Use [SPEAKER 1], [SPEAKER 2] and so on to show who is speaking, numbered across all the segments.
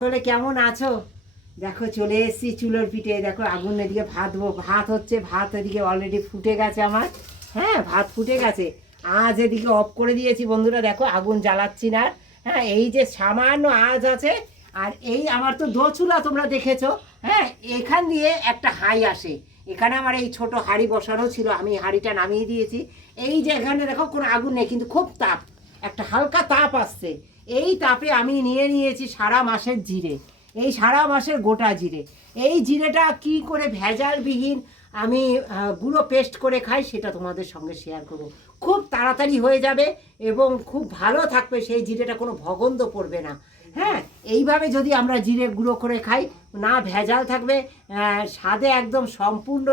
[SPEAKER 1] তাহলে কেমন আছো? দেখো, চলে এসেছি চুলোর পিঠে। দেখো, আগুন এদিকে ভাত ভাত হচ্ছে, ভাত এদিকে অলরেডি ফুটে গেছে আমার। হ্যাঁ ভাত ফুটে গেছে। আজ এদিকে অফ করে দিয়েছি, বন্ধুরা। দেখো, আগুন জ্বালাচ্ছি না। হ্যাঁ এই যে সামান্য আজ আছে, আর এই আমার তো দো চুলা তোমরা দেখেছ। হ্যাঁ এখান দিয়ে একটা হাই আসে। এখানে আমার এই ছোট হাঁড়ি বসানো ছিল। আমি হাঁড়িটা নামিয়ে দিয়েছি। এই যে এখানে দেখো, কোনো আগুন নেই, কিন্তু খুব তাপ। একটা হালকা তাপ আসছে। এই তাপে আমি নিয়ে নিয়েছি সারা মাসের জিরে, এই সারা মাসের গোটা জিরে। এই জিরেটা কি করে ভেজালবিহীন আমি গুঁড়ো পেস্ট করে খাই সেটা তোমাদের সঙ্গে শেয়ার করব। খুব তাড়াতাড়ি হয়ে যাবে এবং খুব ভালো থাকবে, সেই জিরেটা কোনো ভগন্ধ পড়বে না। হ্যাঁ এইভাবে যদি আমরা জিরে গুঁড়ো করে খাই, না ভেজাল থাকবে স্বাদে একদম সম্পূর্ণ,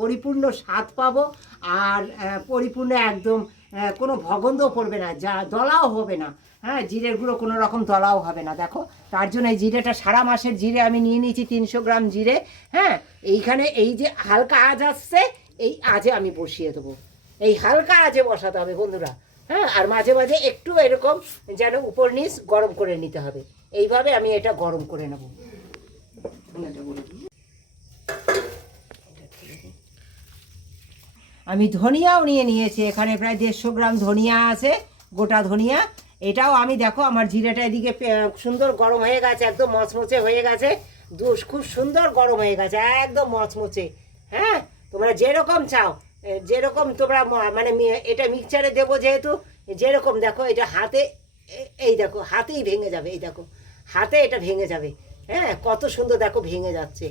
[SPEAKER 1] পরিপূর্ণ স্বাদ পাবো আর পরিপূর্ণ একদম কোনো ভগন্ধ পড়বে না, যা দলাও হবে না। হ্যাঁ জিরের গুঁড়ো কোনো রকম দলাও হবে না। দেখো, তার জন্য এই জিরেটা সারা মাসের জিরে আমি নিয়ে নিয়েছি তিনশো গ্রাম জিরে। হ্যাঁ এইখানে এই যে হালকা আজ আসছে, এই আজে আমি বসিয়ে দেবো। এই হালকা আজে বসাতে হবে বন্ধুরা। হ্যাঁ আর মাঝে মাঝে একটু এরকম যেন উপর নিচ গরম করে নিতে হবে। এইভাবে আমি এটা গরম করে নেব। আমি ধনিয়াও নিয়ে নিয়েছি, এখানে প্রায় দেড়শো গ্রাম ধনিয়া আছে, গোটা ধনিয়া। এটাও আমি দেখো, আমার জিরাটা এদিকে সুন্দর গরম হয়ে গেছে, একদম মচমচে হয়ে গেছে। খুব সুন্দর গরম হয়ে গেছে, একদম মচমচে। হ্যাঁ তোমরা যেরকম চাও যেরকম তোমরা মানে এটা মিক্সচারে দেবো যেহেতু, যেরকম দেখো, এটা হাতে এই দেখো, হাতেই ভেঙে যাবে, এই দেখো, হাতে এটা ভেঙে যাবে। হ্যাঁ কত সুন্দর দেখো ভেঙে যাচ্ছে।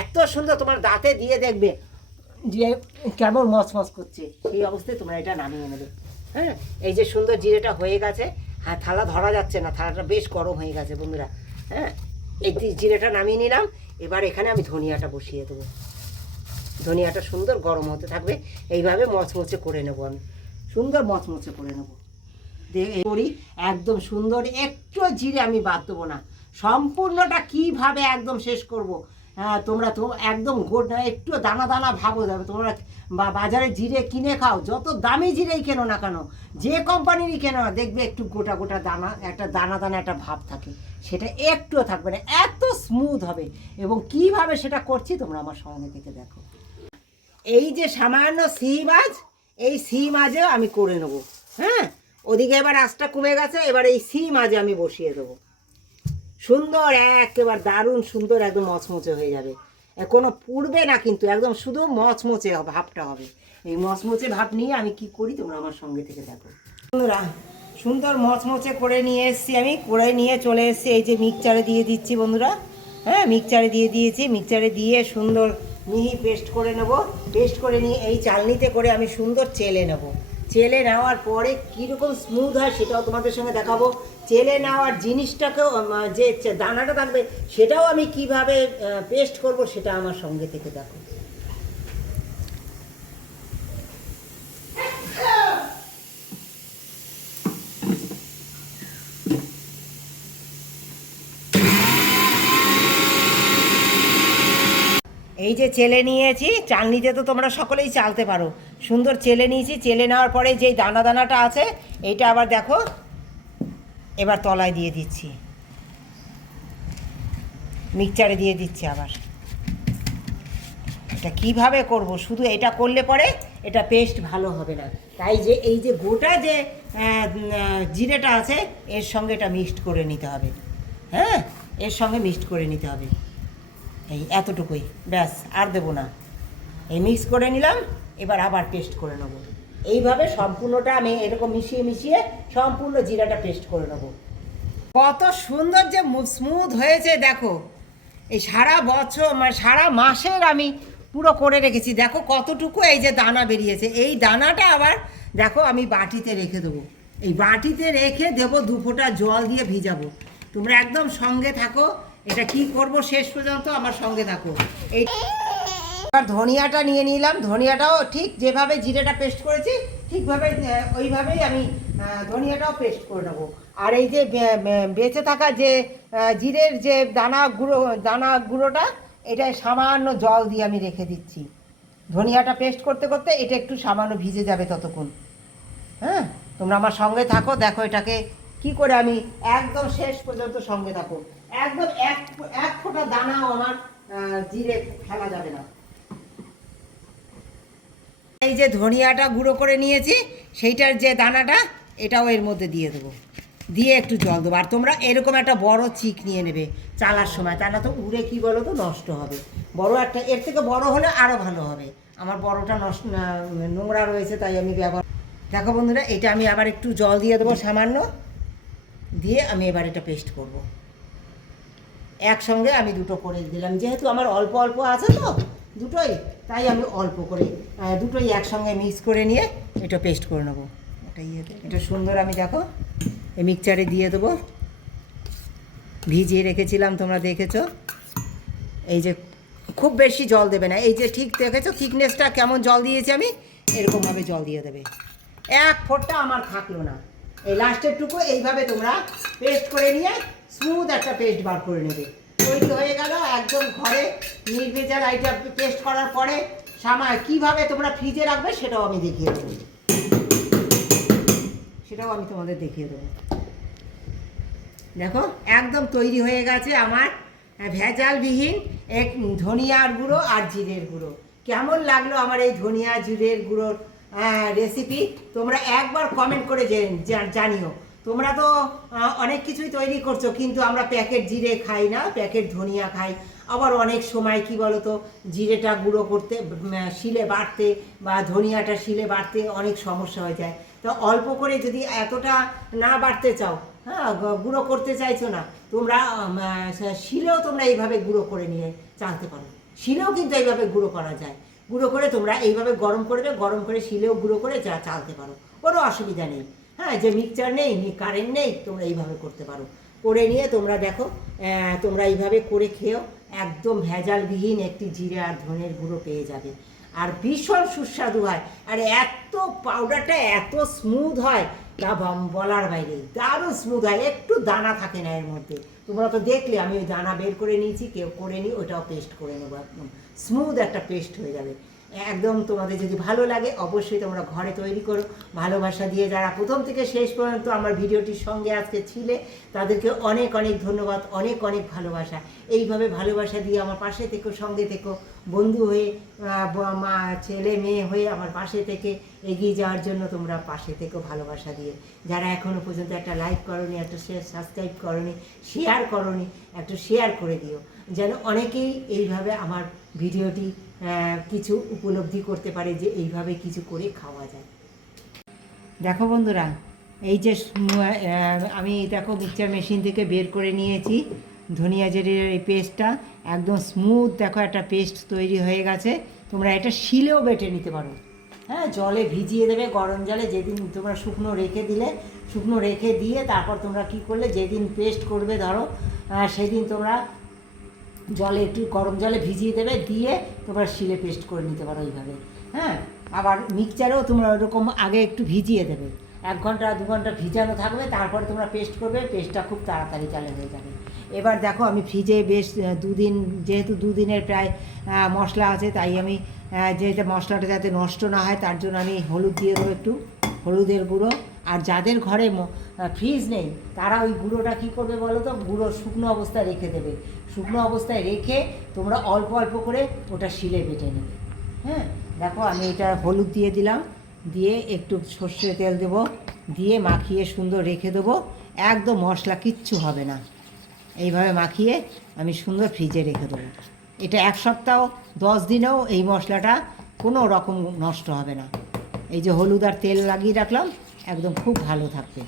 [SPEAKER 1] এত সুন্দর তোমার দাঁতে দিয়ে দেখবে যে কেমন মচমচ করছে? সেই অবস্থায় তোমরা এটা নামিয়ে নেবে। হ্যাঁ? এই যে সুন্দর জিরেটা হয়ে গেছে হ্যাঁ থালা ধরা যাচ্ছে না, থালাটা বেশ গরম হয়ে গেছে বন্ধুরা। হ্যাঁ? এই জিরেটা নামিয়ে নিলাম, এবার এখানে আমি ধনিয়াটা বসিয়ে দেবো। ধনিয়াটা সুন্দর গরম হতে থাকবে, এইভাবে মচমচে করে নেব আমি। সুন্দর মচমচে করে নেব। করি একদম সুন্দর একটু জিরে আমি বাদ দেবো না। সম্পূর্ণটা কীভাবে একদম শেষ করব তোমরা তো একদম গোটা একটু দানা দানা ভাবো যাবে। তোমরা বা বাজারে জিরে কিনে খাও, যত দামি জিরেই কেনো না কেন, যে কোম্পানিরই কেনো না, দেখবে একটু গোটা গোটা দানা, একটা দানা দানা একটা ভাব থাকে। সেটা একটুও থাকবে না, এত স্মুথ হবে। এবং কীভাবে সেটা করছি তোমরা আমার সঙ্গে থেকে দেখো। এই যে সামান্য সি মাছ এই সি মাছেও আমি করে নেব। হ্যাঁ ওদিকে এবার আঁচটা কমে গেছে, এবার এই সি মাঝে আমি বসিয়ে দেবো। সুন্দর, একেবারে দারুণ সুন্দর, একদম মচমচে হয়ে যাবে। কোনো পুড়বে না কিন্তু, একদম শুধু মচমচে ভাবটা হবে। এই মচমচে ভাব নিয়ে আমি কি করি তোমরা আমার সঙ্গে থেকে দেখো। বন্ধুরা, সুন্দর মচমচে করে নিয়ে এসেছি আমি, করে নিয়ে চলে এসেছি, এই যে মিক্সচারে দিয়ে দিচ্ছি বন্ধুরা। হ্যাঁ মিক্সচারে দিয়ে দিয়েছি, মিক্সচারে দিয়ে সুন্দর মিহি পেস্ট করে নেব। পেস্ট করে নিয়ে এই চালনিতে করে আমি সুন্দর চেলে নেব। চেলে নেওয়ার পরে কীরকম স্মুথ হয় সেটাও তোমাদের সঙ্গে দেখাবো। চেলে নেওয়ার জিনিসটাকেও যে দানাটা থাকবে, সেটাও আমি কীভাবে পেস্ট করব সেটা আমার সঙ্গে থেকে দেখো। এই যে চেলে নিয়েছি, চালনিতে তো তোমরা সকলেই চালতে পারো। সুন্দর চেলে নিয়েছি, চেলে নেওয়ার পরে যেই দানা দানাটা আছে, এইটা আবার দেখো, এবার তলায় দিয়ে দিচ্ছি। মিক্সচারে দিয়ে দিচ্ছি আবার। এটা কীভাবে করব? শুধু এটা করলে পরে এটা পেস্ট ভালো হবে না। তাই যে এই যে গোটা যে জিরেটা আছে, এর সঙ্গে এটা মিক্সড করে নিতে হবে। হ্যাঁ? এর সঙ্গে মিক্সড করে নিতে হবে। এই এতটুকুই, ব্যাস, আর দেবো না। এই মিক্স করে নিলাম, এবার আবার পেস্ট করে নেব। এইভাবে সম্পূর্ণটা আমি এরকম মিশিয়ে মিশিয়ে সম্পূর্ণ জিরাটা পেস্ট করে নেব। কত সুন্দর যে স্মুথ হয়েছে, দেখো। এই সারা বছর মানে সারা মাসের আমি পুরো করে রেখেছি। দেখো কতটুকু এই যে দানা বেরিয়েছে। এই দানাটা আবার দেখো আমি বাটিতে রেখে দেবো। এই বাটিতে রেখে দেবো দু ফোঁটা জল দিয়ে ভিজাবো। তোমরা একদম সঙ্গে থাকো এটা কি করব শেষ পর্যন্ত আমার সঙ্গে থাকো। এই ধনিয়াটা নিয়ে নিলাম। ধনিয়াটাও ঠিক যেভাবে জিরেটা পেস্ট করেছি, ঠিকভাবে ওইভাবেই আমি ধনিয়াটাও পেস্ট করে নেব। আর এই যে বেঁচে থাকা যে জিরের যে দানা গুঁড়ো, দানা গুঁড়োটা এটা সামান্য জল দিয়ে আমি রেখে দিচ্ছি। ধনিয়াটা পেস্ট করতে করতে এটা একটু সামান্য ভিজে যাবে ততক্ষণ। হ্যাঁ? তোমরা আমার সঙ্গে থাকো, দেখো এটাকে কি করে আমি একদম শেষ পর্যন্ত সঙ্গে থাকো। একদম এক এক ফোঁটা দানাও আমার জিরে ফেলা যাবে না। এই যে ধনিয়াটা গুঁড়ো করে নিয়েছি, সেইটার যে দানাটা, এটাও এর মধ্যে দিয়ে দেবো। দিয়ে একটু জল দেবো। আর তোমরা এরকম একটা বড় চিক নিয়ে নেবে চালার সময়। তা না তো উড়ে কি বলো তো নষ্ট হবে। বড় একটা, এর থেকে বড় হলে আরও ভালো হবে। আমার বড়টা নষ্ট নোংরা রয়েছে, তাই আমি ব্যবহার দেখো বন্ধুরা, এটা আমি আবার একটু জল দিয়ে দেবো সামান্য। দিয়ে আমি এবার এটা পেস্ট করব। একসঙ্গে আমি দুটো করে দিলাম। যেহেতু আমার অল্প অল্প আছে তো দুটোই, তাই আমি অল্প করে দুটোই একসঙ্গে মিক্স করে নিয়ে এটা পেস্ট করে নেব। এটা ইয়ে এটা সুন্দর আমি দেখো, এই মিক্সচারে দিয়ে দেবো। ভিজিয়ে রেখেছিলাম, তোমরা দেখেছ? এই যে খুব বেশি জল দেবে না, এই যে ঠিক দেখেছ থিকনেসটা কেমন জল দিয়েছি আমি? এরকমভাবে জল দিয়ে দেবে। এক ফোঁটটা আমার থাকল না। এই লাস্টের টুকু এইভাবে তোমরা পেস্ট করে নিয়ে স্মুথ একটা পেস্ট বার করে নেবে। তৈরি হয়ে গেল, একদম ঘরে নির্ভেজাল আইটা পেস্ট করার পরে সামা কীভাবে তোমরা ফ্রিজে রাখবে সেটাও আমি দেখিয়ে দেবো। সেটাও আমি তোমাদের দেখিয়ে দেবো। দেখো, একদম তৈরি হয়ে গেছে আমার ভেজালবিহীন এক ধনিয়ার গুঁড়ো আর জিরের গুঁড়ো। কেমন লাগল আমার এই ধনিয়া, জিরের গুঁড়োর রেসিপি তোমরা একবার কমেন্ট করে জানিও। তোমরা তো অনেক কিছুই তৈরি করছ, কিন্তু আমরা প্যাকেট জিরে খাই না, প্যাকেট ধনিয়া খাই। আবার অনেক সময় কি বলো তো জিরেটা গুঁড়ো করতে শিলে বাড়তে বা ধনিয়াটা শিলে বাড়তে অনেক সমস্যা হয়ে যায়। তো অল্প করে যদি এতটা না বাড়তে চাও হ্যাঁ গুঁড়ো করতে চাইছো না, তোমরা শিলেও তোমরা এইভাবে গুঁড়ো করে নিয়ে চালতে পারো। শিলেও কিন্তু এইভাবে গুঁড়ো করা যায়। গুঁড়ো করে তোমরা এইভাবে গরম করবে, গরম করে শিলেও গুঁড়ো করে যা চালতে পারো। কোনো অসুবিধা নেই। হ্যাঁ যে মিক্সচার নেই কারেন্ট নেই, তোমরা এইভাবে করতে পারো। করে নিয়ে তোমরা দেখো তোমরা এইভাবে করে খেয়েও একদম ভেজালবিহীন একটি জিরে আর ধনের গুঁড়ো পেয়ে যাবে। আর ভীষণ সুস্বাদু হয়। আর এত পাউডারটা এত স্মুথ হয়, তা বলার বাইরে দারুণ স্মুথ হয়, একটু দানা থাকে না এর মধ্যে। তোমরা তো দেখলে, আমি ওই দানা বের করে নিয়েছি, কেউ করে নিই ওটাও পেস্ট করে নেব একদম। স্মুথ একটা পেস্ট হয়ে যাবে। একদম তোমাদের যদি ভালো লাগে, অবশ্যই তোমরা ঘরে তৈরি করো। ভালোবাসা দিয়ে যারা প্রথম থেকে শেষ পর্যন্ত আমার ভিডিওটির সঙ্গে আজকে ছিলে, তাদেরকে অনেক অনেক ধন্যবাদ, অনেক অনেক ভালোবাসা। এইভাবে ভালোবাসা দিয়ে আমার পাশে থেকো, সঙ্গে থেকো। বন্ধু হয়ে মা, ছেলে, মেয়ে হয়ে আমার পাশে থেকে এগিয়ে যাওয়ার জন্য তোমরা পাশে থেকো ভালোবাসা দিয়ে। যারা এখনও পর্যন্ত একটা লাইক করনি, একটা শেয়ার, সাবস্ক্রাইব করনি, শেয়ার করনি, একটু শেয়ার করে দিও। যেন অনেকেই এইভাবে আমার ভিডিওটি কিছু উপলব্ধি করতে পারে যে এইভাবে কিছু করে খাওয়া যায়। দেখো বন্ধুরা, এই যে আমি দেখো মিক্সচার মেশিন থেকে বের করে নিয়েছি, ধনিয়া জিরের এই পেস্টটা। একদম স্মুথ দেখো একটা পেস্ট তৈরি হয়ে গেছে। তোমরা এটা শিলেও বেটে নিতে পারো। হ্যাঁ জলে ভিজিয়ে দেবে গরম জলে, যেদিন তোমরা শুকনো রেখে দিলে, শুকনো রেখে দিয়ে তারপর তোমরা কি করলে, যেদিন পেস্ট করবে ধরো সেদিন তোমরা জলে একটু গরম জলে ভিজিয়ে দেবে, দিয়ে তোমরা শিলে পেস্ট করে নিতে পারো এইভাবে। হ্যাঁ? আবার মিক্সচারেও তোমরা ওরকম আগে একটু ভিজিয়ে দেবে। এক ঘণ্টা, দু ঘণ্টা ভিজানো থাকবে, তারপরে তোমরা পেস্ট করবে পেস্টটা খুব তাড়াতাড়ি চালে হয়ে যাবে। এবার দেখো, আমি ফ্রিজে বেশ দুদিন, যেহেতু দুদিনের প্রায় মশলা আছে, তাই আমি যেটা মশলাটা যাতে নষ্ট না হয়, তার জন্য আমি হলুদ দিয়ে দেবো একটু, হলুদের গুঁড়ো। আর যাদের ঘরে ফ্রিজ নেই। তারা ওই গুঁড়োটা কী করবে বলো তো? গুঁড়ো শুকনো অবস্থায় রেখে দেবে। শুকনো অবস্থায় রেখে তোমরা অল্প অল্প করে ওটা শিলে বেটে নেবে। হ্যাঁ দেখো আমি এটা হলুদ দিয়ে দিলাম। দিয়ে একটু সর্ষে তেল দেবো। দিয়ে মাখিয়ে সুন্দর রেখে দেবো। একদম মশলা কিচ্ছু হবে না। এইভাবে মাখিয়ে আমি সুন্দর ফ্রিজে রেখে দেবো। এটা এক সপ্তাহ, দশ দিনেও এই মশলাটা কোনো রকম নষ্ট হবে না। এই যে হলুদ আর তেল লাগিয়ে রাখলাম, একদম খুব ভালো থাকবে।